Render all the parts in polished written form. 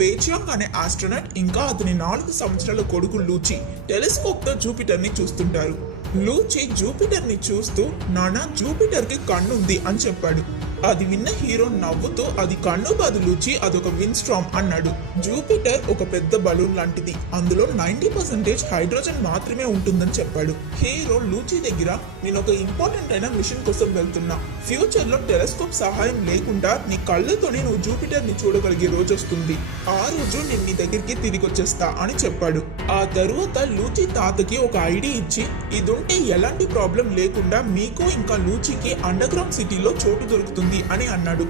పేచియాంగ్ అనే ఆస్ట్రోనట్ ఇంకా అతని 4 సంవత్సరాల కొడుకు లూచి టెలిస్కోప్ తో జూపిటర్ ని చూస్తుంటారు. లూచి జూపిటర్ ని చూస్తూ నానా జూపిటర్ కి కన్నుంది అని చెప్పాడు. అది విన్న హీరో నవ్వుతూ అది కన్ను కాదు లూచి, అదొక విండ్ స్ట్రామ్ అన్నాడు. జూపిటర్ ఒక పెద్ద బలూన్ లాంటిది, అందులో 90% హైడ్రోజన్ మాత్రమే ఉంటుందని చెప్పాడు. హీరో లూచి దగ్గర నేను ఒక ఇంపార్టెంట్ అయిన మిషన్ కోసం వెళ్తున్నా, ఫ్యూచర్ లో టెలిస్కోప్ సహాయం లేకుండా నీ కళ్ళతోనే నువ్వు జూపిటర్ ని చూడగలిగే రోజు వస్తుంది, ఆ రోజు నేను నీ దగ్గరికి తిరిగి వచ్చేస్తా అని చెప్పాడు. ఆ తరువాత లూచి తాతకి ఒక ఐడియా ఇచ్చి ఇదుంటే ఎలాంటి ప్రాబ్లం లేకుండా మీకు ఇంకా లూచికి అండర్ గ్రౌండ్ సిటీలో చోటు దొరుకుతుంది అని అన్నాడు.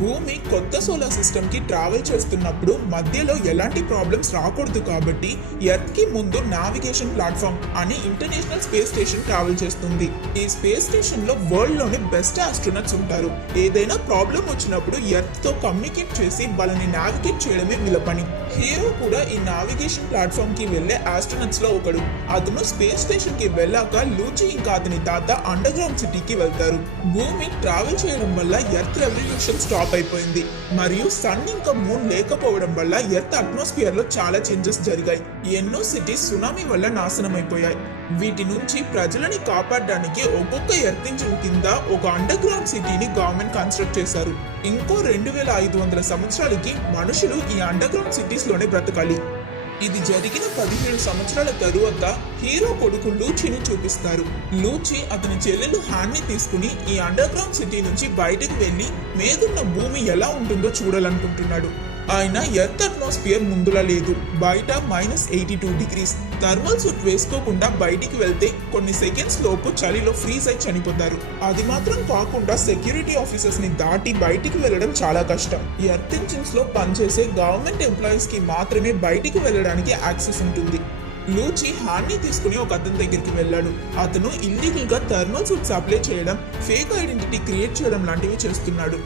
భూమి కొత్త సోలార్ సిస్టమ్ కి ట్రావెల్ చేస్తున్నప్పుడు మధ్యలో ఎలాంటి ప్రాబ్లమ్స్ రాకూడదు కాబట్టి ఎర్త్ కి ముందు నావిగేషన్ ప్లాట్ఫామ్ అని ఇంటర్నేషనల్ స్పేస్ స్టేషన్ ట్రావెల్ చేస్తుంది. ఈ స్పేస్ స్టేషన్ లో వరల్డ్ లోని బెస్ట్ ఆస్ట్రోనట్స్ ఉంటారు. ఏదైనా ప్రాబ్లం వచ్చినప్పుడు ఎర్త్ తో కమ్యూనికేట్ చేసి వాళ్ళని నావిగేట్ చేయడమే వీళ్ళ పని. హీరో కూడా ఈ నావిగేషన్ ప్లాట్ఫామ్ కి వెళ్లే ఆస్ట్రోనట్స్ లో ఒకడు. అతను స్పేస్ స్టేషన్ కి వెళ్ళాక లూచి ఇంకా అతని తాత అండర్ గ్రౌండ్ సిటీకి వెళ్తారు. భూమి ట్రావెల్ చేయడం వల్ల ఎర్త్ రెవల్యూషన్ స్టాప్ అయిపోయింది మరియు సన్ ఇంకా మూన్ లేకపోవడం వల్ల ఎర్త్ అట్మాస్ఫియర్ లో చాలా చేంజెస్ జరిగాయి. ఎన్నో సిటీస్ సునామీ వల్ల నాశనం అయిపోయాయి. వీటి నుంచి ప్రజలని కాపాడడానికి ఒక్కొక్క ఎర్త్ ఇంజిన్ కింద ఒక అండర్ గ్రౌండ్ సిటీని గవర్నమెంట్ కన్స్ట్రక్ట్ చేశారు. ఇంకో 2500 సంవత్సరాలకి మనుషులు ఈ అండర్ గ్రౌండ్ సిటీస్ లోనే బ్రతకాలి. ఇది జరిగిన 17 సంవత్సరాల తరువాత హీరో కొడుకు లూచిని చూపిస్తారు. లూచి అతని చెల్లెలు హ్యాన్ ని తీసుకుని ఈ అండర్ గ్రౌండ్ సిటీ నుంచి బయటకు వెళ్లి మీదున్న భూమి ఎలా ఉంటుందో చూడాలనుకుంటున్నాడు. ఆయన ఎర్త్ అట్మాస్ఫియర్ ముందులా లేదు, బయట -82 డిగ్రీస్. థర్మల్ సూట్ వేసుకోకుండా బయటికి వెళ్తే కొన్ని సెకండ్స్ లోపు చలిలో ఫ్రీజ్ అయి చనిపోతారు. అది మాత్రం కాకుండా సెక్యూరిటీ ఆఫీసర్స్ ని దాటి బయటికి వెళ్ళడం చాలా కష్టం. ఎర్త్ ఇంజిన్స్ లో పనిచేసే గవర్నమెంట్ ఎంప్లాయీస్ కి మాత్రమే బయటికి వెళ్ళడానికి యాక్సెస్ ఉంటుంది. లూచి హ్యాన్ ని తీసుకుని ఒక అతని దగ్గరికి వెళ్ళాడు. అతను ఇల్లీగల్ గా థర్మల్ సూట్స్ అప్లై చేయడం, ఫేక్ ఐడెంటిటీ క్రియేట్ చేయడం లాంటివి చేస్తున్నాడు.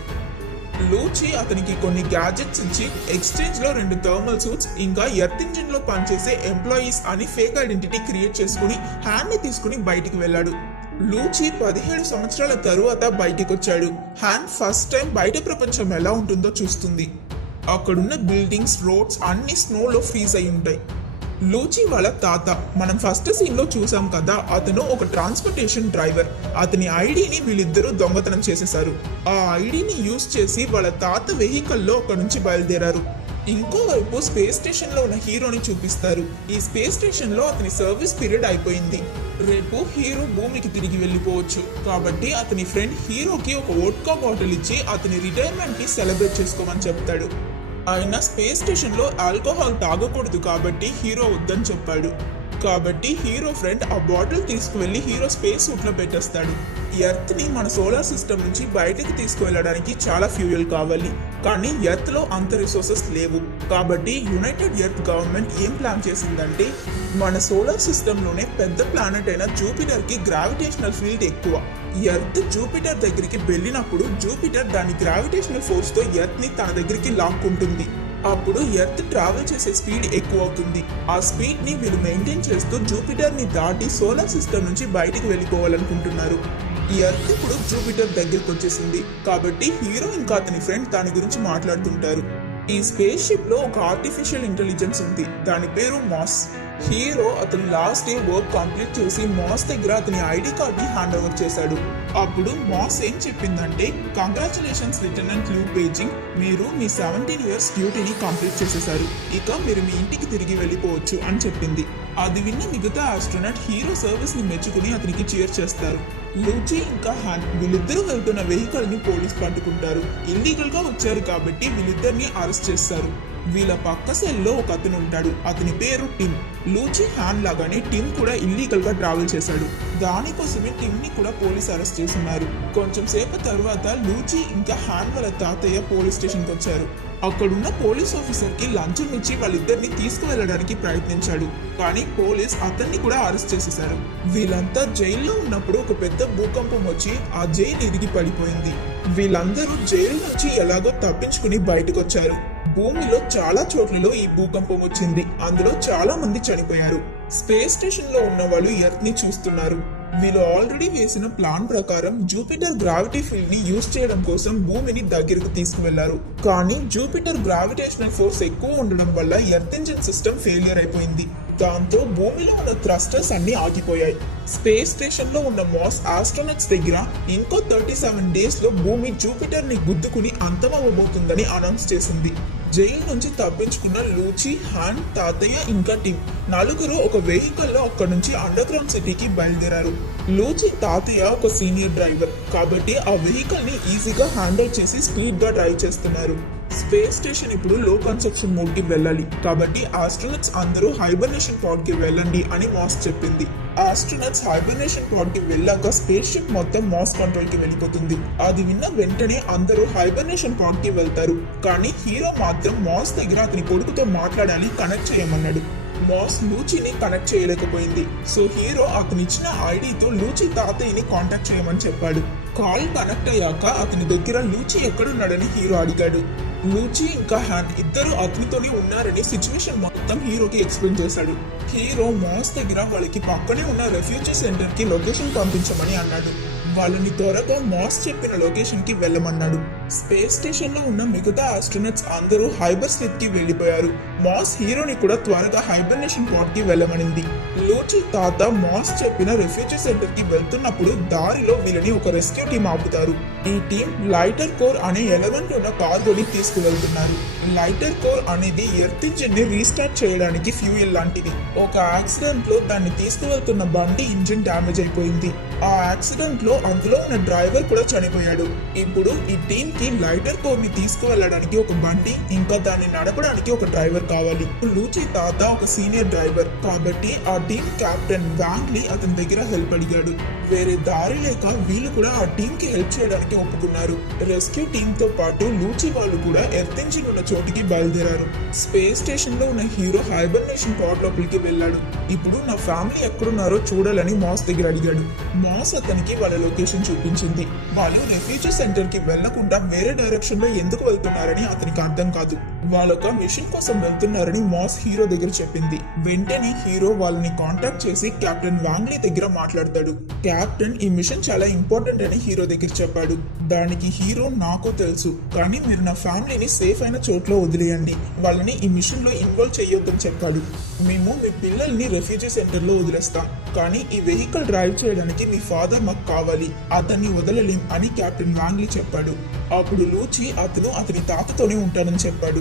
లూచి అతనికి కొన్ని గ్యాడ్జెట్స్ ఇచ్చి ఎక్స్చేంజ్ లో 2 థర్మల్ సూట్స్ ఇంకా ఎర్త్ ఇంజిన్ లో పనిచేసే ఎంప్లాయీస్ అని ఫేక్ ఐడెంటిటీ క్రియేట్ చేసుకుని హ్యాన్ ని తీసుకుని బయటికి వెళ్ళాడు. లూచి 17 సంవత్సరాల తరువాత బయటికి వచ్చాడు. హ్యాన్ ఫస్ట్ టైం బయట ప్రపంచం ఎలా ఉంటుందో చూస్తుంది. అక్కడున్న బిల్డింగ్స్, రోడ్స్ అన్ని స్నోలో ఫ్రీజ్ అయి ఉంటాయి. లూచి వాళ్ళ తాత మనం ఫస్ట్ సీన్ లో చూసాం కదా, అతను ఒక ట్రాన్స్పోర్టేషన్ డ్రైవర్. అతని ఐడిని వీళ్ళిద్దరూ దొంగతనం చేసేశారు. ఆ ఐడిని యూజ్ చేసి వాళ్ళ తాత వెహికల్లో అక్కడ నుంచి బయలుదేరారు. ఇంకోవైపు స్పేస్ స్టేషన్ లో ఉన్న హీరోని చూపిస్తారు. ఈ స్పేస్ స్టేషన్ లో అతని సర్వీస్ పీరియడ్ అయిపోయింది. రేపు హీరో భూమికి తిరిగి వెళ్ళిపోవచ్చు కాబట్టి అతని ఫ్రెండ్ హీరోకి ఒక వోడ్కా బాటిల్ ఇచ్చి అతని రిటైర్మెంట్ కి సెలబ్రేట్ చేసుకోమని చెప్తాడు. ఆయన స్పేస్ స్టేషన్ లో ఆల్కహాల్ తాగకూడదు కాబట్టి హీరో వద్దని చెప్పాడు. కాబట్టి హీరో ఫ్రెండ్ ఆ బాటిల్ తీసుకువెళ్లి హీరో స్పేస్ సూట్ లో పెట్టేస్తాడు. ఎర్త్ ని మన సోలార్ సిస్టమ్ నుంచి బయటకు తీసుకువెళ్ళడానికి చాలా ఫ్యూయల్ కావాలి, కానీ ఎర్త్ లో అంత రిసోర్సెస్ లేవు. కాబట్టి యునైటెడ్ ఎర్త్ గవర్నమెంట్ ఏం ప్లాన్ చేసిందంటే మన సోలార్ సిస్టమ్ లోనే పెద్ద ప్లానెట్ అయిన జూపిటర్ కి గ్రావిటేషనల్ ఫీల్డ్ ఎక్కువ. ఎర్త్ జూపిటర్ దగ్గరికి వెళ్ళినప్పుడు జూపిటర్ దాని గ్రావిటేషనల్ ఫోర్స్ తో ఎర్త్ ని తన దగ్గరికి లాక్కుంటుంది. అప్పుడు ఎర్త్ ట్రావెల్ చేసే స్పీడ్ ఎక్కువ అవుతుంది. ఆ స్పీడ్ ని వీళ్ళు మెయింటైన్ చేస్తూ జూపిటర్ ని దాటి సోలార్ సిస్టమ్ నుంచి బయటికి వెళ్ళిపోవాలనుకుంటున్నారు. ఈ ఎర్త్ ఇప్పుడు జూపిటర్ దగ్గరికి వచ్చేసింది కాబట్టి హీరో ఇంకా అతని ఫ్రెండ్ దాని గురించి మాట్లాడుతుంటారు. ఈ స్పేస్ షిప్ లో ఒక ఆర్టిఫిషియల్ ఇంటెలిజెన్స్ ఉంది, దాని పేరు మాస్. హీరో అతని లాస్ట్ డే వర్క్ కంప్లీట్ చేసి మాస్ దగ్గర అతని ఐడి కార్డ్ ని హ్యాండ్ ఓవర్ చేశాడు. అప్పుడు మాస్ ఏం చెప్పిందంటే, కంగ్రాచులేషన్స్ లెఫ్టినెంట్ లూ పేజింగ్, మీరు మీ 17 ఇయర్స్ డ్యూటీని కంప్లీట్ చేసేశారు, ఇక మీరు మీ ఇంటికి తిరిగి వెళ్ళిపోవచ్చు అని చెప్పింది. అది విన్న మిగతా ఆస్ట్రోనట్ హీరో సర్వీస్ ని మెచ్చుకుని అతనికి చీర్ చేస్తారు. లూచి ఇంకా హ్యాన్ వీళ్ళిద్దరూ వెళ్తున్న వెహికల్ ని పోలీస్ పట్టుకుంటారు. ఇల్లీగల్ గా వచ్చారు కాబట్టి వీళ్ళిద్దరిని అరెస్ట్ చేస్తారు. వీళ్ళ పక్క సెల్లో ఒక అతను ఉంటాడు, అతని పేరు టిమ్. లూచి హ్యాన్ లాగానే టిమ్ కూడా ఇల్లీగల్ గా ట్రావెల్ చేశాడు. దానికోసమే టిమ్ ని కూడా పోలీస్ అరెస్ట్ చేస్తున్నారు. కొంచెం సేపు తర్వాత లూచి ఇంకా హ్యాన్ వాళ్ళ తాతయ్య పోలీస్ స్టేషన్ కి వచ్చారు. అక్కడున్న పోలీస్ ఆఫీసర్ కి లంచం ఇచ్చి వాళ్ళిద్దరిని తీసుకువెళ్ళడానికి ప్రయత్నించాడు, కానీ పోలీస్ అతన్ని కూడా అరెస్ట్ చేసేశారు. వీళ్ళంతా జైల్లో ఉన్నప్పుడు ఒక పెద్ద భూకంపం వచ్చి ఆ జైలు ఇరిగి పడిపోయింది. వీళ్ళందరూ జైలు నుంచి ఎలాగో తప్పించుకుని బయటకు వచ్చారు. భూమిలో చాలా చోట్లలో ఈ భూకంపం వచ్చింది, అందులో చాలా మంది చనిపోయారు. స్పేస్ స్టేషన్ లో ఉన్న వాళ్ళు ఎర్త్ ని చూస్తున్నారు. వీళ్ళు ఆల్రెడీ వేసిన ప్లాన్ ప్రకారం జూపిటర్ గ్రావిటీ ఫీల్డ్ ని యూజ్ చేయడం కోసం భూమిని దగ్గరకు తీసుకువెళ్లారు. కానీ జూపిటర్ గ్రావిటేషనల్ ఫోర్స్ ఎక్కువ ఉండడం వల్ల ఎర్త్ ఇంజిన్ సిస్టమ్ ఫెయిలియర్ అయిపోయింది. దాంతో భూమిలో ఉన్న థ్రస్టర్స్ అన్ని ఆగిపోయాయి. స్పేస్ స్టేషన్ లో ఉన్న మాస్ ఆస్ట్రోనట్స్ దగ్గర ఇంకో 37 డేస్ లో భూమి జూపిటర్ ని గుద్దుకుని అంతమవ్వబోతుందని అనౌన్స్ చేసింది. జైలు నుంచి తప్పించుకున్న లూచి, హాన్, తాతయ్య ఇంకా టిమ్ నలుగురు ఒక వెహికల్ లో అక్కడి నుంచి అండర్ గ్రౌండ్ సిటీకి బయలుదేరారు. లూచి తాతయ్య ఒక సీనియర్ డ్రైవర్ కాబట్టి ఆ వెహికల్ ని ఈజీగా హ్యాండిల్ చేసి స్పీడ్ గా డ్రైవ్ చేస్తున్నారు. స్పేస్ స్టేషన్ ఇప్పుడు లో కన్స్ట్రక్షన్ మోడ్ కి వెళ్ళాలి కాబట్టి ఆస్ట్రోనట్స్ అందరూ హైబర్నేషన్ పాడ్ కి వెళ్ళండి అని మాస్ చెప్పింది. ఆస్ట్రోనట్స్ హైబర్నేషన్ పాడ్ కి వెళ్ళాక స్పేస్ షిప్ మొత్తం మాస్ కంట్రోల్ కి వెళ్ళిపోతుంది. అది విన్న వెంటనే అందరూ హైబర్నేషన్ పాడ్ కి వెళ్తారు. కానీ హీరో మాత్రం మాస్ దగ్గర అతని కొడుకుతో మాట్లాడాలి, కనెక్ట్ చేయమన్నాడు. మాస్ లూచిని కనెక్ట్ చేయలేకపోయింది. సో హీరో అతను ఇచ్చిన ఐడితో లూచి తాతయ్యని కాంటాక్ట్ చేయమని చెప్పాడు. కాల్ కనెక్ట్ అయ్యాక అతని దగ్గర లూచి ఎక్కడున్నాడని హీరో అడిగాడు. లూచి ఇంకా హ్యాన్ ఇద్దరు అతనితోనే ఉన్నారని సిచ్యువేషన్ మొత్తం హీరోకి ఎక్స్ప్లెయిన్ చేశాడు. హీరో మాస్ దగ్గర వాళ్ళకి పక్కనే ఉన్న రెఫ్యూజీ సెంటర్ కి లొకేషన్ పంపించమని అన్నాడు. వాళ్ళని త్వరగా మాస్ చెప్పిన లొకేషన్ కి వెళ్ళమన్నాడు. స్పేస్ స్టేషన్ లో ఉన్న మిగతా ఆస్ట్రోనట్స్ అందరూ హైబర్ స్లీప్ కి వెళ్లిపోయారు. మాస్ హీరోని కూడా త్వరగా హైబర్నేషన్ పాడ్ కి వెళ్ళమనింది. లూచి తాత మాస్ చెప్పిన రెఫ్యూజీ సెంటర్ కి వెళ్తున్నప్పుడు దారిలో వీళ్ళని ఒక రెస్క్యూ టీం ఆపుతారు. ఈ టీం లైటర్ కోర్ అనే ఎలిమెంట్ ఉన్న కార్గోని తీసుకువెళ్తున్నారు. లైటర్ కోర్ అనేది ఎర్త్ ఇంజిన్ ని రీస్టార్ట్ చేయడానికి ఫ్యూయల్ లాంటిది. ఒక యాక్సిడెంట్ లో దాన్ని తీసుకువెళ్తున్న బండి ఇంజిన్ డ్యామేజ్ అయిపోయింది. ఆ యాక్సిడెంట్ లో అందులో ఉన్న డ్రైవర్ కూడా చనిపోయాడు. ఇప్పుడు ఈ టీం కి లైటర్ కోర్ ని తీసుకువెళ్ళడానికి ఒక బండి ఇంకా దాన్ని నడపడానికి ఒక డ్రైవర్ కావాలి. లూచి తాత ఒక సీనియర్ డ్రైవర్ కాబట్టి ఆ టీం కెప్టెన్ వాంగ్లీ అతని దగ్గర హెల్ప్ అడిగాడు. వేరే దారి లేక వీళ్ళు కూడా ఆ టీం కి హెల్ప్ చేయడానికి ఒప్పుకున్నారు. రెస్క్యూ టీం తో పాటు లూచి వాళ్ళు కూడా ఎర్త్ ఇంజిన్ ఉన్న చోటికి బయలుదేరారు. స్పేస్ స్టేషన్ లో ఉన్న హీరో హైబర్నేషన్ పాడ్ లోపలికి వెళ్ళాడు. ఇప్పుడు నా ఫ్యామిలీ ఎక్కడున్నారో చూడాలని మాస్ దగ్గర అడిగాడు. మాస్ అతనికి వాళ్ళ లొకేషన్ చూపించింది. వాళ్ళు రెఫ్యూజీ సెంటర్ కి వెళ్లకుండా వేరే డైరెక్షన్ లో ఎందుకు వెళ్తున్నారని అతనికి అర్థం కాదు. వాళ్ళొక మిషన్ కోసం వెళ్తున్నారని మాస్ హీరో దగ్గర చెప్పింది. వెంటనే హీరో వాళ్ళని కాంటాక్ట్ చేసి కెప్టెన్ వాంగ్లీ దగ్గర మాట్లాడతాడు. కెప్టెన్ ఈ మిషన్ చాలా ఇంపార్టెంట్ అని హీరో దగ్గర చెప్పాడు. దానికి హీరో నాకు తెలుసు కానీ మీరు నా ఫ్యామిలీని సేఫ్ అయిన చోట్లో వదిలేయండి, వాళ్ళని ఈ మిషన్ లో ఇన్వాల్వ్ చేయొద్దని చెప్పాడు. మేము మీ పిల్లల్ని రెఫ్యూజీ సెంటర్ లో వదిలేస్తాం కానీ ఈ వెహికల్ డ్రైవ్ చేయడానికి మీ ఫాదర్ మాకు కావాలి, అతన్ని వదలలేం అని కెప్టెన్ వాంగ్లీ చెప్పాడు. అప్పుడు లూచి అతని తాతతోనే ఉంటానని చెప్పాడు.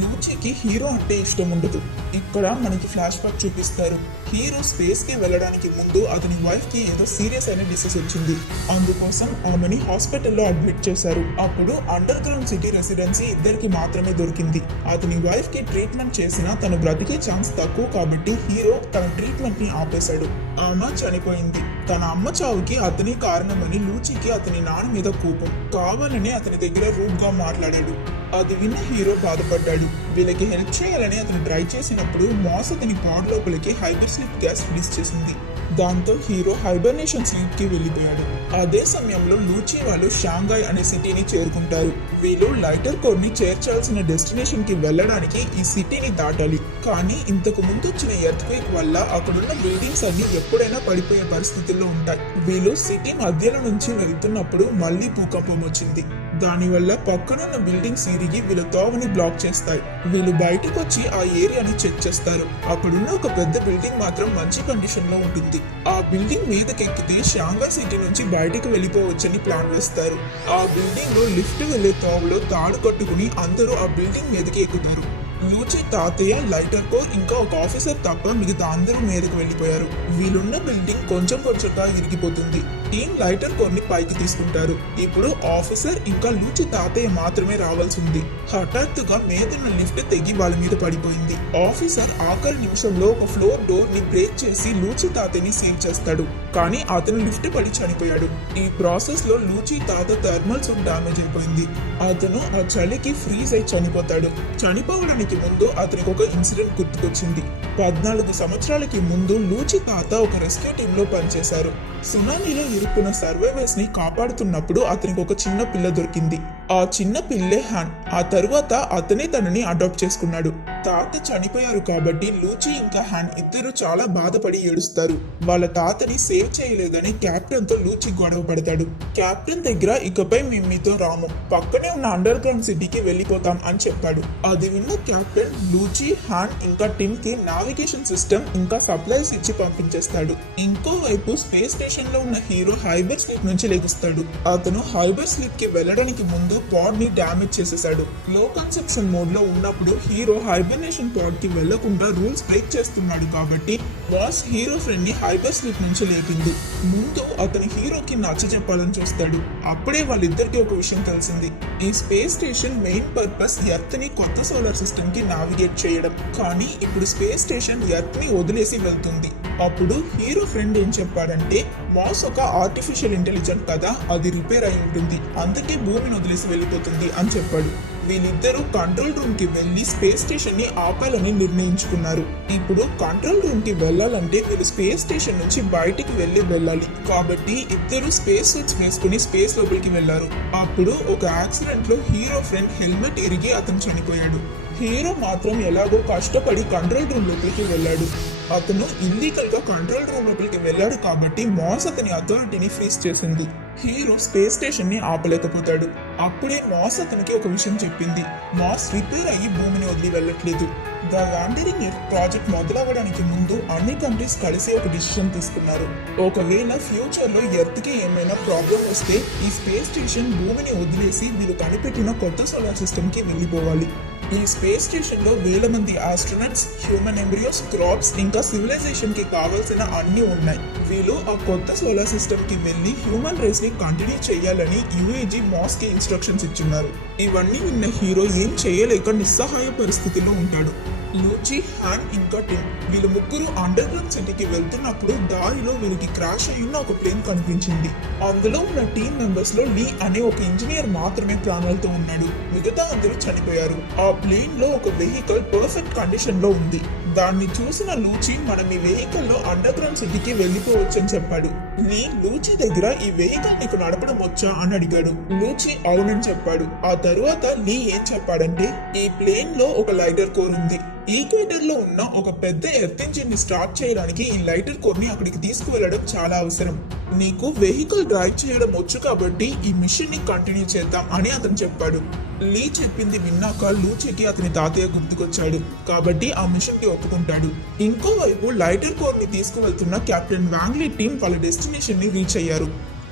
లూచికి హీరో అంటే ఇష్టం ఉండదు. ఇక్కడ మనకి ఫ్లాష్ బ్యాక్ చూపిస్తారు. హీరో స్పేస్ కి వెళ్ళడానికి ముందు అతని వైఫ్ కి ఏదో సీరియస్ అయిన డిసీజ్ వచ్చింది. అందుకోసం ఆమెని హాస్పిటల్లో అడ్మిట్ చేశారు. అప్పుడు అండర్ గ్రౌండ్ సిటీ రెసిడెన్సీ ఇద్దరికి మాత్రమే దొరికింది. అతని వైఫ్ కి ట్రీట్మెంట్ చేసినా తను బ్రతికే ఛాన్స్ తక్కువ కాబట్టి హీరో తన ట్రీట్మెంట్ ని ఆపేశాడు. ఆమె చనిపోయింది. తన అమ్మ చావుకి అతని కారణమని లూచికి అతని నాన్న మీద కోపం. కావాలని అతని దగ్గర రూడ్ గా మాట్లాడాడు. అది విన్న హీరో బాధపడ్డాడు. వీళ్ళకి హెల్ప్ చేయాలని అతను ట్రై చేసినప్పుడు మాస్ అతని పాడ్ లోపలికి హైపర్ స్లీప్ గ్యాస్ రిలీజ్ చేసింది. దాంతో హీరో హైబర్నేషన్ స్లీప్ కి వెళ్ళిపోయాడు. అదే సమయంలో లూచి వాళ్ళు షాంఘాయ్ అనే సిటీని చేరుకుంటారు. వీళ్ళు లైటర్ కోర్ ని చేర్చాల్సిన డెస్టినేషన్ కి వెళ్ళడానికి ఈ సిటీని దాటాలి. కానీ ఇంతకు ముందు వచ్చిన ఎర్త్క్వేక్ వల్ల అక్కడున్న బిల్డింగ్స్ అన్ని ఎప్పుడైనా పడిపోయే పరిస్థితుల్లో ఉంటాయి. వీళ్ళు సిటీ మధ్యలో నుంచి వెళ్తున్నప్పుడు మళ్ళీ భూకంపం వచ్చింది. దానివల్ల పక్కనున్న బిల్డింగ్స్ ఇరిగి వీళ్ళ తోవని బ్లాక్ చేస్తాయి. వీళ్ళు బయటకు వచ్చి ఆ ఏరియాని చెక్ చేస్తారు. అక్కడున్న ఒక పెద్ద బిల్డింగ్ మాత్రం మంచి కండిషన్ లో ఉంటుంది. ఆ బిల్డింగ్ మీదకెక్కితే షాంఘాయ్ సిటీ నుంచి బయటకు వెళ్ళిపోవచ్చని ప్లాన్ వేస్తారు. ఆ బిల్డింగ్ లో లిఫ్ట్ వెళ్లే తోవలో తాడు కట్టుకుని అందరూ ఆ బిల్డింగ్ మీదకి ఎక్కుతారు. లూచి తాతయ్య, లైటర్ కోర్ ఇంకా ఒక ఆఫీసర్ తప్ప మిగతా అందరూ మీదకు వెళ్ళిపోయారు. వీళ్ళున్న బిల్డింగ్ కొంచెం కొంచెంగా ఇరిగిపోతుంది. టీం లైటర్ కోర్ ని పైకి తీసుకుంటారు. ఇప్పుడు ఆఫీసర్ ఇంకా లూచి తాతయ్య మాత్రమే రావాల్సి ఉంది. హఠాత్తుగా మీదున్న లిఫ్ట్ తెగి వాళ్ళ మీద పడిపోయింది. ఆఫీసర్ ఆఖరి నిమిషంలో ఒక ఫ్లోర్ డోర్ ని బ్రేక్ చేసి లూచి తాతయ్యని సేవ్ చేస్తాడు. కానీ అతను లిఫ్ట్ పడి చనిపోయాడు. ఈ ప్రాసెస్ లో లూచి తాత థర్మల్ సూట్ డ్యామేజ్ అయిపోయింది. అతను ఆ చలికి ఫ్రీజ్ అయి చనిపోతాడు. చనిపోవడానికి ముందు అతనికి ఒక ఇన్సిడెంట్ గుర్తుకొచ్చింది. 14 సంవత్సరాలకి ముందు లూచి తాత ఒక రెస్క్యూ టీమ్ లో పనిచేశారు. సునామీలో ఇరుక్కున్న సర్వైవర్స్ ని కాపాడుతున్నప్పుడు అతనికి ఒక చిన్న పిల్ల దొరికింది. ఆ చిన్న పిల్లే హ్యాన్. ఆ తరువాత అతనే తనని అడాప్ట్ చేసుకున్నాడు. తాత చనిపోయారు కాబట్టి లూచి ఇంకా హ్యాన్ ఇద్దరు చాలా బాధపడి ఏడుస్తారు. వాళ్ళ తాతని సేవ్ చేయలేదని కెప్టెన్ తో లూచి గొడవ పడతాడు. కెప్టెన్ దగ్గర ఇకపై మేము మీతో రాము, పక్కనే ఉన్న అండర్ గ్రౌండ్ సిటీకి వెళ్ళిపోతాం అని చెప్పాడు. అది విన్న కెప్టెన్ లూచి, హ్యాన్ ఇంకా టిమ్ కి నావిగేషన్ సిస్టమ్ ఇంకా సప్లైస్ ఇచ్చి పంపించేస్తాడు. ఇంకోవైపు స్పేస్ స్టేషన్ లో ఉన్న హీరో హైబర్ స్లీప్ నుంచి లెగుస్తాడు. అతను హైబర్ స్లీప్ కి వెళ్ళడానికి ముందు పాడ్ ని డ్యామేజ్ చేసేసాడు. లో కన్సెప్షన్ మోడ్ లో ఉన్నప్పుడు హీరో హైబర్నేషన్ పాడ్ కి వెళ్లకుండా రూల్స్ బ్రేక్ చేస్తున్నాడు కాబట్టి బాస్ హీరో ఫ్రెండ్ ని హైబర్ స్లీప్ నుంచి లేపింది. ముందు అతను హీరోకి నచ్చ చెప్పాలని చూస్తాడు. అప్పుడే వాళ్ళిద్దరికి ఒక విషయం తెలిసింది. ఈ space station main purpose earth ని కొత్త సోలార్ సిస్టమ్ కి నావిగేట్ చేయడం. కానీ ఇప్పుడు స్పేస్ స్టేషన్ ఎర్త్ ని వదిలేసి వెళ్తుంది. అప్పుడు హీరో ఫ్రెండ్ ఏం చెప్పాడంటే మాస్ ఒక ఆర్టిఫిషియల్ ఇంటెలిజెంట్ కదా, అది రిపేర్ అయి ఉంటుంది, అందుకే భూమిని వదిలేసి వెళ్ళిపోతుంది అని చెప్పాడు. వీళ్ళిద్దరూ కంట్రోల్ రూమ్ కి వెళ్లి స్పేస్ స్టేషన్ ని ఆపాలని నిర్ణయించుకున్నారు. ఇప్పుడు కంట్రోల్ రూమ్ కి వెళ్లాలంటే వీళ్ళు స్పేస్ స్టేషన్ నుంచి బయటికి వెళ్ళాలి. కాబట్టి ఇద్దరు స్పేస్ సూట్స్ వేసుకుని స్పేస్ లోపలికి వెళ్లారు. అప్పుడు ఒక యాక్సిడెంట్ లో హీరో ఫ్రెండ్ హెల్మెట్ ఇరిగి అతను చనిపోయాడు. హీరో మాత్రం ఎలాగో కష్టపడి కంట్రోల్ రూమ్ లోపలికి వెళ్ళాడు. అతను ఇల్లీగల్ గా కంట్రోల్ రూమ్ లోపలికి వెళ్ళాడు కాబట్టి మాస్ అతని అథారిటీని ఫ్రీజ్ చేసింది. హీరో స్పేస్ స్టేషన్ ని ఆపలేకపోతాడు. అప్పుడే మాస్ అతనికి ఒక విషయం చెప్పింది. మాస్ రిపేర్ అయ్యి భూమిని వదిలి వెళ్ళట్లేదు. ద వాండరింగ్ ఎర్త్ ప్రాజెక్ట్ మొదలవ్వడానికి ముందు అన్ని కంట్రీస్ కలిసి ఒక డిసిషన్ తీసుకున్నారు. ఒకవేళ ఫ్యూచర్ లో ఎర్త్ కి ఏమైనా ప్రాబ్లం వస్తే ఈ స్పేస్ స్టేషన్ భూమిని వదిలేసి వీళ్ళు కనిపెట్టిన కొత్త సోలార్ సిస్టమ్ కి వెళ్ళిపోవాలి. ఈ స్పేస్ స్టేషన్ లో వేల మంది ఆస్ట్రోనట్స్, హ్యూమన్ ఎంబ్రియోస్, క్రాప్స్ ఇంకా సివిలైజేషన్ కి కావాల్సిన అన్ని ఉన్నాయి. వీళ్ళు ఆ కొత్త సోలార్ సిస్టమ్ కి వెళ్లి హ్యూమన్ రేస్ ని కంటిన్యూ చేయాలని యుఏజీ మాస్ కి ఇన్స్ట్రక్షన్స్ ఇచ్చున్నారు. ఇవన్నీ విన్న హీరో ఏం చేయలేక నిస్సహాయ పరిస్థితిలో ఉంటాడు. లూచి, హ్యాన్ ఇంకా టిమ్ వీళ్ళు ముగ్గురు అండర్ గ్రౌండ్ సిటీకి వెళ్తున్నప్పుడు దారిలో వీరికి క్రాష్ అయి ఉన్న ఒక ప్లేన్ కనిపించింది. అందులో ఉన్న టీమ్ మెంబర్స్ లో లీ అనే ఒక ఇంజనీర్ మాత్రమే ప్రాణాలతో ఉన్నాడు. మిగతా అందరూ చనిపోయారు. ఆ ప్లేన్ లో ఒక వెహికల్ పర్ఫెక్ట్ కండిషన్ లో ఉంది. దాన్ని చూసిన లూచి మనం ఈ వెహికల్ లో అండర్ గ్రౌండ్ సిటీకి వెళ్ళిపోవచ్చు అని చెప్పాడు. లీ లూచి దగ్గర ఈ వెహికల్ నీకు నడపడం వచ్చా అని అడిగాడు. లూచి అవునని చెప్పాడు. ఆ తరువాత లీ ఏం చెప్పాడంటే ఈ ప్లేన్ లో ఒక లైటర్ కోర్ ఉంది. ఈక్వేటర్ లో ఉన్న ఒక పెద్ద ఎర్త్ ఇంజిన్ ని స్టార్ట్ చేయడానికి ఈ లైటర్ కోర్ ని అక్కడికి తీసుకువెళ్లడం చాలా అవసరం. నీకు వెహికల్ డ్రైవ్ చేయడం వచ్చు కాబట్టి ఈ మిషన్ ని కంటిన్యూ చేద్దాం అని అతను చెప్పాడు. లీ చెప్పింది విన్నాక లూచికి అతని తాతయ్య గుర్తుకొచ్చాడు కాబట్టి ఆ మిషన్ కి ఒప్పుకుంటాడు. ఇంకోవైపు లైటర్ కోర్ ని తీసుకువెళ్తున్న కెప్టెన్ వాంగ్లీ టీం వాళ్ళ డెస్టినేషన్ ని రీచ్ అయ్యారు.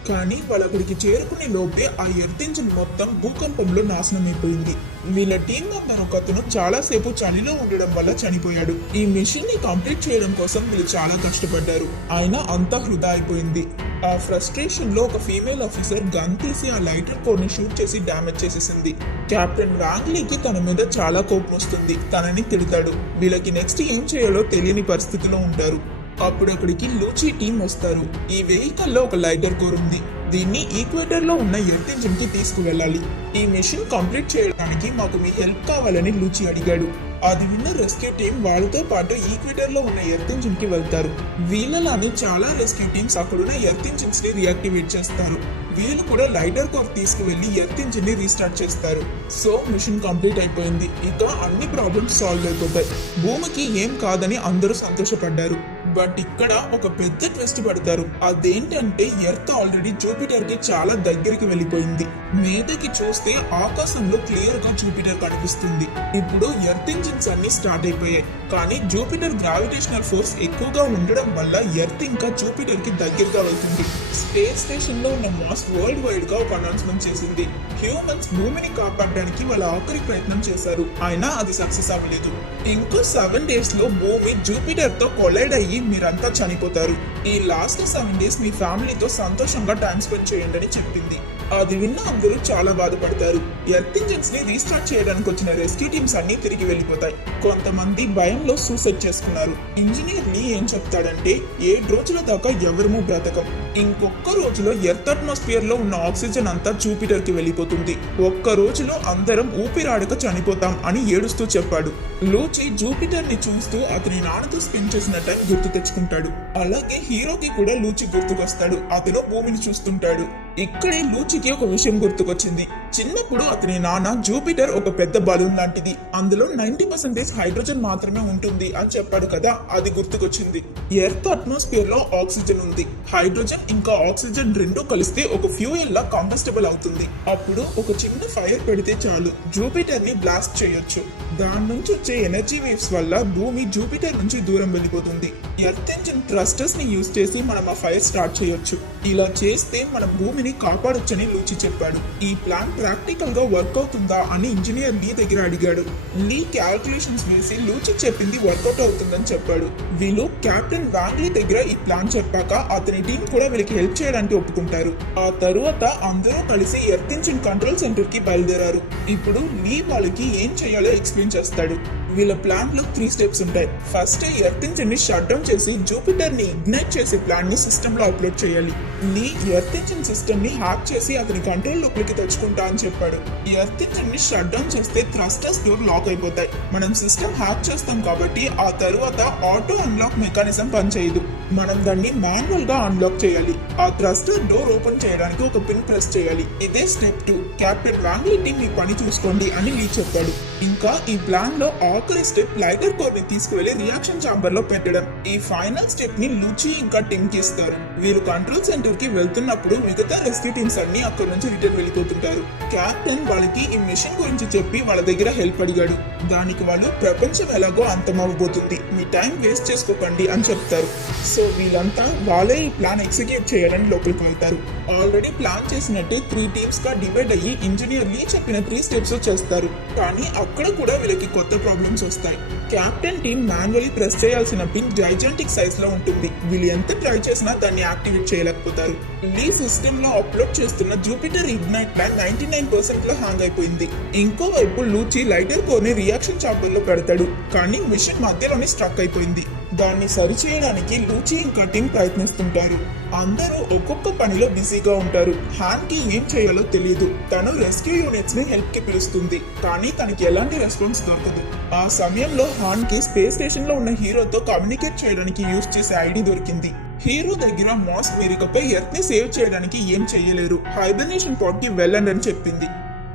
కానీ వాళ్ళు అక్కడికి చేరుకునే లోపే ఆ ఎర్త్ ఇంజిన్ మొత్తం భూకంపంలో నాశనం అయిపోయింది. వీళ్ళ టీం మెంబర్ ఒకతను చాలాసేపు చలిలో ఉండడం వల్ల చనిపోయాడు. ఈ మిషన్ ని కంప్లీట్ చేయడం కోసం వీళ్ళు చాలా కష్టపడ్డారు. అయినా అంతా వృధా అయిపోయింది. ఆ ఫ్రస్ట్రేషన్ లో ఒక ఫీమేల్ ఆఫీసర్ గన్ తీసి ఆ లైటర్ కోర్ ని షూట్ చేసి డ్యామేజ్ చేసేసింది. కెప్టెన్ వాంగ్లీకి తన మీద చాలా కోపం వస్తుంది. తనని తిడతాడు. వీళ్ళకి నెక్స్ట్ ఏం చేయాలో తెలియని పరిస్థితిలో ఉంటారు. అప్పుడు అక్కడికి లూచి టీం వస్తారు. ఈ వెహికల్ లో ఒక లైటర్ కోర్ ఉంది. దీన్ని ఈక్వేటర్ లో ఉన్న ఎర్త్ ఇంజిన్ కి తీసుకువెళ్ళాలి. ఈ మిషన్ కంప్లీట్ చేయడానికి మాకు మీ హెల్ప్ కావాలని లూచి అడిగాడు. అది విన్న రెస్క్యూ టీం వాళ్ళతో పాటు ఈక్వేటర్ లో ఉన్న ఎర్త్ ఇంజిన్ కి వెళ్తారు. వీళ్ళలానే చాలా రెస్క్యూ టీమ్స్ అక్కడున్న ఎర్త్ ఇంజిన్స్ ని రియాక్టివేట్ చేస్తారు. వీళ్ళు కూడా లైటర్ కోర్ తీసుకువెళ్లి ఎర్త్ ఇంజిన్ ని రీస్టార్ట్ చేస్తారు. సో మిషన్ కంప్లీట్ అయిపోయింది. ఇక అన్ని ప్రాబ్లమ్స్ సాల్వ్ అయిపోతాయి. భూమికి ఏం కాదని అందరూ సంతోషపడ్డారు. బట్ ఇక్కడ ఒక పెద్ద ట్విస్ట్ పడతారు. అదేంటంటే ఎర్త్ ఆల్రెడీ జూపిటర్ కి చాలా దగ్గరికి వెళ్ళిపోయింది. మీదకి చూస్తే ఆకాశంలో క్లియర్ గా జూపిటర్ కనిపిస్తుంది. ఇప్పుడు ఎర్త్ ఇంజిన్స్ అన్ని స్టార్ట్ అయిపోయాయి. కానీ జూపిటర్ గ్రావిటేషనల్ ఫోర్స్ ఎక్కువగా ఉండడం వల్ల ఎర్త్ ఇంకా జూపిటర్ కి దగ్గరగా వెళ్తుంది. స్పేస్ స్టేషన్ లో ఉన్న మాస్ వరల్డ్ వైడ్ గా ఒక అనౌన్స్మెంట్ చేసింది. హ్యూమన్స్ భూమిని కాపాడడానికి వాళ్ళ ఆఖరి ప్రయత్నం చేశారు. అయినా అది సక్సెస్ అవ్వలేదు. ఇంకో 7 days లో భూమి జూపిటర్ తో కొలైడ్ అయ్యి మీరంతా చనిపోతారు. ఈ లాస్ట్ 7 days మీ ఫ్యామిలీతో సంతోషంగా టైం స్పెండ్ చేయండి అని చెప్పింది. అది విన్న అందరూ చాలా బాధపడతారు. ఎర్త్ ఇంజిన్స్ ని రీస్టార్ట్ చేయడానికి వచ్చిన రెస్క్యూ టీమ్స్ అన్ని తిరిగి వెళ్ళిపోతాయి. కొంతమంది భయంలో సూసైడ్ చేసుకున్నారు. ఇంజనీర్ లీ ఏం చెప్తాడంటే 7 రోజుల దాకా ఎవరము బ్రతకం. ఇంకొక రోజులో ఎర్త్ అట్మాస్ఫియర్ లో ఉన్న ఆక్సిజన్ అంతా జూపిటర్ కి వెళ్ళిపోతుంది. ఒక్క రోజులో అందరం ఊపిరాడక చనిపోతాం అని ఏడుస్తూ చెప్పాడు. లూచి జూపిటర్ ని చూస్తూ అతని నాన్నతో స్పెండ్ చేసిన టైం గుర్తు తెచ్చుకుంటాడు. అలాగే హీరోకి కూడా లూచి గుర్తుకొస్తాడు. అతను భూమిని చూస్తుంటాడు. ఇక్కడే లూచికి ఒక విషయం గుర్తుకొచ్చింది. చిన్నప్పుడు అతని నాన్న జూపిటర్ ఒక పెద్ద బలూన్ లాంటిది, అందులో 90% హైడ్రోజన్ మాత్రమే ఉంటుంది అని చెప్పాడు కదా, అది గుర్తుకొచ్చింది. ఎర్త్ అట్మాస్ఫియర్ లో ఆక్సిజన్ ఉంది, హైడ్రోజన్ ఇంకా ఆక్సిజన్ రెండూ కలిస్తే ఒక ఫ్యూయల్ లా కంబస్టబుల్ అవుతుంది. అప్పుడు ఒక చిన్న ఫైర్ పెడితే చాలు జూపిటర్ ని బ్లాస్ట్ చేయొచ్చు. దాని నుంచి వచ్చే ఎనర్జీ వేవ్స్ వల్ల భూమి జూపిటర్ నుంచి దూరం వెళ్ళిపోతుంది. ఎర్త్ ఇంజిన్ థ్రస్టర్స్ ని యూజ్ చేసి మనం ఆ ఫైర్ స్టార్ట్ చేయొచ్చు. ఇలా చేస్తే మనం భూమిని కాపాడొచ్చని లూచి చెప్పాడు. ఈ ప్లాన్ ప్రాక్టికల్ గా వర్క్ అవుతుందా అని ఇంజనీర్ లీ దగ్గర అడిగాడు. లీ క్యాల్కులేషన్స్ వేసి లూచి చెప్పింది వర్కౌట్ అవుతుందని చెప్పాడు. వీళ్ళు కెప్టెన్ వాంగ్లీ దగ్గర ఈ ప్లాన్ చెప్పాక అతని టీం కూడా వీళ్ళకి హెల్ప్ చేయడానికి ఒప్పుకుంటారు. ఆ తరువాత అందరూ కలిసి ఎర్త్ ఇంజిన్ కంట్రోల్ సెంటర్ కి బయలుదేరారు. ఇప్పుడు లీ వాళ్ళకి ఏం చేయాలో ఎక్స్ప్లెయిన్ చేస్తాడు. వీళ్ళ ప్లాన్ లో 3 స్టెప్స్ ఉంటాయి. ఫస్ట్ ఎర్త్ ఇంజిన్ ని షట్ డౌన్ చేసి జూపిటర్ ని ఇగ్నైట్ చేసే ప్లాన్ ని సిస్టమ్ లో అప్లోడ్ చేయాలి. లీ ఎర్త్ ఇంజిన్ సిస్టమ్ ని హ్యాక్ చేసి అతని కంట్రోల్ లోపలికి తెచ్చుకుంటా అని చెప్పాడు. ఎర్త్ ఇంజిన్ ని షట్ డౌన్ చేస్తే థ్రస్టర్స్ డోర్ లాక్ అయిపోతాయి. మనం సిస్టమ్ హ్యాక్ చేస్తాం కాబట్టి ఆ తరువాత ఆటో అన్లాక్ మెకానిజం పనిచేయదు. మనం దాన్ని మాన్యువల్ గా అన్లాక్ చేయాలి. ఆ థ్రస్టర్ డోర్ ఓపెన్ చేయడానికి ఒక పిన్ ప్రెస్ చేయాలి. ఇదే స్టెప్ 2. కెప్టెన్ వాంగ్లీ టీం మీ పని చూసుకోండి అని లీ చెప్పాడు. ఇంకా ఈ ప్లాన్ లో ఆఖరి స్టెప్ లైటర్ కోర్ ని తీసుకువెళ్లి రియాక్షన్ ఛాంబర్ లో పెట్టడం. ఈ ఫైనల్ స్టెప్ ని లూచి ఇంకా టిమ్ కి ఇస్తారు. వీరు కంట్రోల్ సెంటర్ కి వెళ్తున్నప్పుడు మిగతా రెస్క్యూ టీమ్స్ అన్ని అక్కడ నుంచి రిటర్న్ వెళ్ళిపోతుంటారు. కెప్టెన్ వాళ్ళకి ఈ మిషన్ గురించి చెప్పి వాళ్ళ దగ్గర హెల్ప్ అడిగాడు. దానికి వాళ్ళు ప్రపంచం ఎలాగో అంతమవబోతుంది, మీ టైం వేస్ట్ చేసుకోకండి అని చెప్తారు. సో వీళ్ళంతా వాళ్ళే ఈ ప్లాన్ ఎగ్జిక్యూట్ చేయాలని లోపలికి వెళ్తారు. ఆల్రెడీ ప్లాన్ చేసినట్టు 3 టీమ్స్ గా డివైడ్ అయ్యి ఇంజనీర్ లీ చెప్పిన 3 స్టెప్స్ చేస్తారు. కానీ అక్కడ కూడా వీళ్ళకి కొత్త ప్రాబ్లమ్స్ వస్తాయి. కెప్టెన్ టీమ్ మాన్యువల్లీ ప్రెస్ చేయాల్సిన పిన్ జైజాంటిక్ సైజ్ లో ఉంటుంది. వీళ్ళు ఎంత ట్రై చేసినా దాన్ని యాక్టివేట్ చేయలేకపోతారు. లీ సిస్టమ్ లో అప్లోడ్ చేస్తున్న జూపిటర్ ఇగ్నైట్ ప్లాన్ 99% లో హ్యాంగ్ అయిపోయింది. ఇంకోవైపు లూచి లైటర్ కోర్ ని రియాక్షన్ ఛాంబర్ లో పెడతాడు, కానీ మిషన్ మధ్యలోనే స్ట్రక్ అయిపోయింది. దాన్ని సరిచేయడానికి లూచి ఇంకా టీం ప్రయత్నిస్తుంటారు. అందరూ ఒక్కొక్క పనిలో బిజీగా ఉంటారు. హ్యాన్ కి ఏం చేయాలో తెలియదు. తను రెస్క్యూ యూనిట్స్ ని హెల్ప్ కి పిలుస్తుంది, కానీ తనకి ఎలాంటి రెస్పాన్స్ దొరకదు. ఆ సమయంలో హాన్ కి స్పేస్ స్టేషన్ లో ఉన్న హీరోతో కమ్యూనికేట్ చేయడానికి యూజ్ చేసే ఐడి దొరికింది. హీరో దగ్గర మాస్ మీరికపై ఎర్త్ ని సేవ్ చేయడానికి ఏం చెయ్యలేరు, హైబర్నేషన్ పాడ్ కి వెళ్ళండి అని చెప్పింది.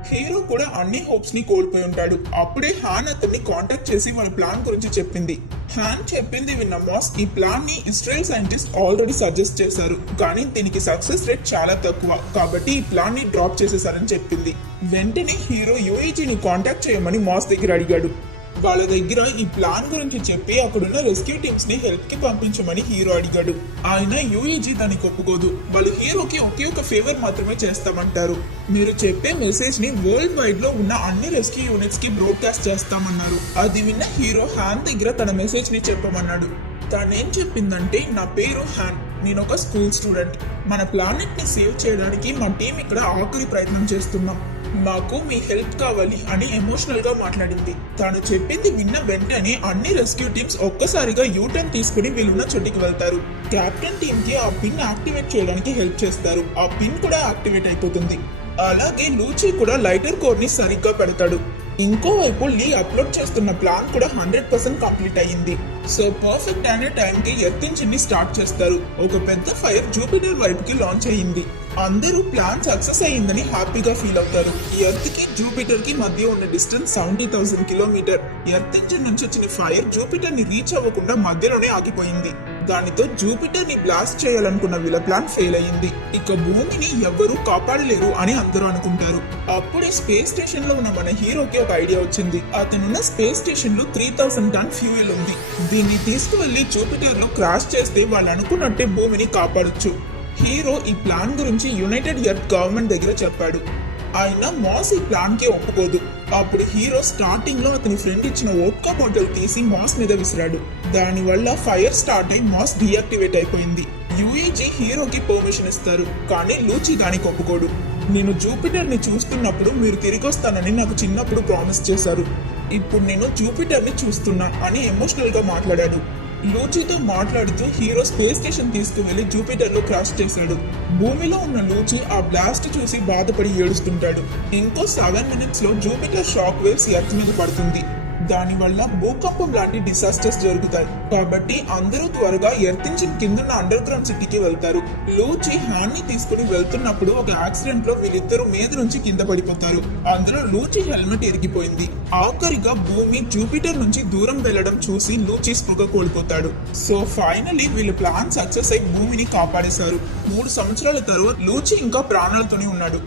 హీరో కూడా అన్ని హోప్స్ ని కోల్పోయి ఉంటాడు. అప్పుడే హాన్ అతన్ని కాంటాక్ట్ చేసి వాళ్ళ ప్లాన్ గురించి చెప్పింది. హాన్ చెప్పింది విన్న మాస్ ఈ ప్లాన్ ని ఇస్రాయల్ సైంటిస్ట్ ఆల్రెడీ సజెస్ట్ చేశారు, కానీ దీనికి సక్సెస్ రేట్ చాలా తక్కువ, కాబట్టి ఈ ప్లాన్ ని డ్రాప్ చేసేసారని చెప్పింది. వెంటనే హీరో యూఏజీ ని కాంటాక్ట్ చేయమని మాస్ దగ్గర అడిగాడు. వాళ్ళ దగ్గర ఈ ప్లాన్ గురించి చెప్పి అక్కడున్న రెస్క్యూ టీమ్స్ ని హెల్ప్ కి పంపించమని హీరో అడిగాడు. ఆయన యూఏజీ దానికి ఒప్పుకోదు. వాళ్ళు హీరోకి ఒకే ఒక ఫేవర్ మాత్రమే చేస్తామంటారు. మీరు చెప్పే మెసేజ్ ని వరల్డ్ వైడ్ లో ఉన్న అన్ని రెస్క్యూ యూనిట్స్ కి బ్రాడ్కాస్ట్ చేస్తామన్నారు. అది విన్న హీరో హాన్ దగ్గర తన మెసేజ్ ని చెప్పమన్నాడు. తనేం చెప్పిందంటే, నా పేరు హాన్, నేను ఒక స్కూల్ స్టూడెంట్. మన ప్లానెట్ ని సేవ్ చేయడానికి మా టీం ఇక్కడ ఆఖరి ప్రయత్నం చేస్తున్నాం. మాకు మీ హెల్ప్ కావాలి అని ఎమోషనల్ గా మాట్లాడింది. తాను చెప్పింది విన్న వెంటనే అన్ని రెస్క్యూ టీమ్స్ ఒక్కసారిగా యూటర్న్ తీసుకుని వీళ్ళున్న చోటికి వెళ్తారు. కెప్టెన్ టీమ్ కి ఆ పిన్ యాక్టివేట్ చేయడానికి హెల్ప్ చేస్తారు. ఆ పిన్ కూడా యాక్టివేట్ అయిపోతుంది. అలాగే లూచి కూడా లైటర్ కోర్ ని సరిగ్గా పెడతాడు. ఇంకోవైపు లీ అప్లోడ్ చేస్తున్న ప్లాన్ కూడా 100% కంప్లీట్ అయ్యింది. సో పర్ఫెక్ట్ అనే టైంకి ఎర్త్ ఇంజిన్ ని స్టార్ట్ చేస్తారు. ఒక పెద్ద ఫైర్ జూపిటర్ వైపుకి లాంచ్ అయ్యింది. అందరూ ప్లాన్ సక్సెస్ అయ్యిందని హ్యాపీగా ఫీల్ అవుతారు. ఎర్త్ కి జూపిటర్ కి మధ్య ఉన్న డిస్టెన్స్ 70,000 కిలోమీటర్. ఎర్త్ ఇంజిన్ నుంచి వచ్చిన ఫైర్ జూపిటర్ ని రీచ్ అవ్వకుండా మధ్యలోనే ఆగిపోయింది. దానితో జూపిటర్ ని బ్లాస్ట్ చేయాలనుకున్న వీళ్ళ ప్లాన్ ఫెయిల్ అయ్యింది. ఇక భూమిని ఎవ్వరూ కాపాడలేరు అని అందరూ అనుకుంటారు. అప్పుడే స్పేస్ స్టేషన్ లో ఉన్న మన హీరోకి ఒక ఐడియా వచ్చింది. అతనున్న స్పేస్ స్టేషన్ లో 3000 టన్ ఫ్యూయల్ ఉంది. దీన్ని తీసుకువెళ్లి జూపిటర్ లో క్రాష్ చేస్తే వాళ్ళు అనుకున్నట్టే భూమిని కాపాడొచ్చు. హీరో ఈ ప్లాన్ గురించి యునైటెడ్ ఎర్త్ గవర్నమెంట్ దగ్గర చెప్పాడు. ఆయన మాస్ ఈ ప్లాన్ కి ఒప్పుకోదు. అప్పుడు హీరో స్టార్టింగ్ లో అతని ఫ్రెండ్ ఇచ్చిన వోడ్కా బాటిల్ తీసి మాస్ మీద విసిరాడు. దాని వల్ల ఫైర్ స్టార్ట్ అయి మాస్ డీయాక్టివేట్ అయిపోయింది. యూఏజీ హీరోకి పర్మిషన్ ఇస్తారు, కానీ లూచి దానికి ఒప్పుకోడు. నేను జూపిటర్ ని చూస్తున్నప్పుడు మీరు తిరిగి వస్తానని నాకు చిన్నప్పుడు ప్రామిస్ చేశారు. ఇప్పుడు నేను జూపిటర్ ని చూస్తున్నా అని ఎమోషనల్ గా మాట్లాడాడు. లూచితో మాట్లాడుతూ హీరో స్పేస్ స్టేషన్ తీసుకువెళ్లి జూపిటర్ లో క్రాష్ చేశాడు. భూమిలో ఉన్న లూచి ఆ బ్లాస్ట్ చూసి బాధపడి ఏడుస్తుంటాడు. ఇంకో 7 minutes లో జూపిటర్ షాక్ వేవ్స్ ఎర్త్ మీద పడుతుంది. దానివల్ల భూకంపం లాంటి డిసాస్టర్స్ జరుగుతాయి. కాబట్టి అందరూ త్వరగా ఎర్త్ ఇంజిన్ కిందున్న అండర్ గ్రౌండ్ సిటీకి వెళ్తారు. లూచి హ్యాండ్ ని తీసుకుని వెళ్తున్నప్పుడు ఒక యాక్సిడెంట్ లో వీళ్ళిద్దరూ మీద నుంచి కింద పడిపోతారు. అందులో లూచి హెల్మెట్ ఇరిగిపోయింది. ఆఖరిగా భూమి జూపిటర్ నుంచి దూరం వెళ్లడం చూసి లూచి స్పృహ కోల్పోతాడు. సో ఫైనలీ వీళ్ళ ప్లాన్ సక్సెస్ అయి భూమిని కాపాడేశారు. 3 సంవత్సరాల తరువాత లూచి ఇంకా ప్రాణాలతోనే ఉన్నాడు.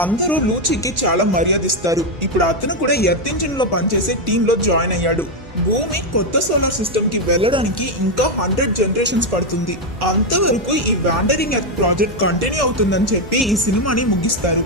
అందరూ లూచికి చాలా మర్యాదిస్తారు. ఇప్పుడు అతను కూడా ఎర్త్ ఇంజిన్ లో పనిచేసే టీమ్ లో జాయిన్ అయ్యాడు. భూమి కొత్త సోలార్ సిస్టమ్ కి వెళ్ళడానికి ఇంకా 100 జనరేషన్స్ పడుతుంది. అంతవరకు ఈ వాండరింగ్ ఎర్త్ ప్రాజెక్ట్ కంటిన్యూ అవుతుందని చెప్పి ఈ సినిమాని ముగిస్తారు.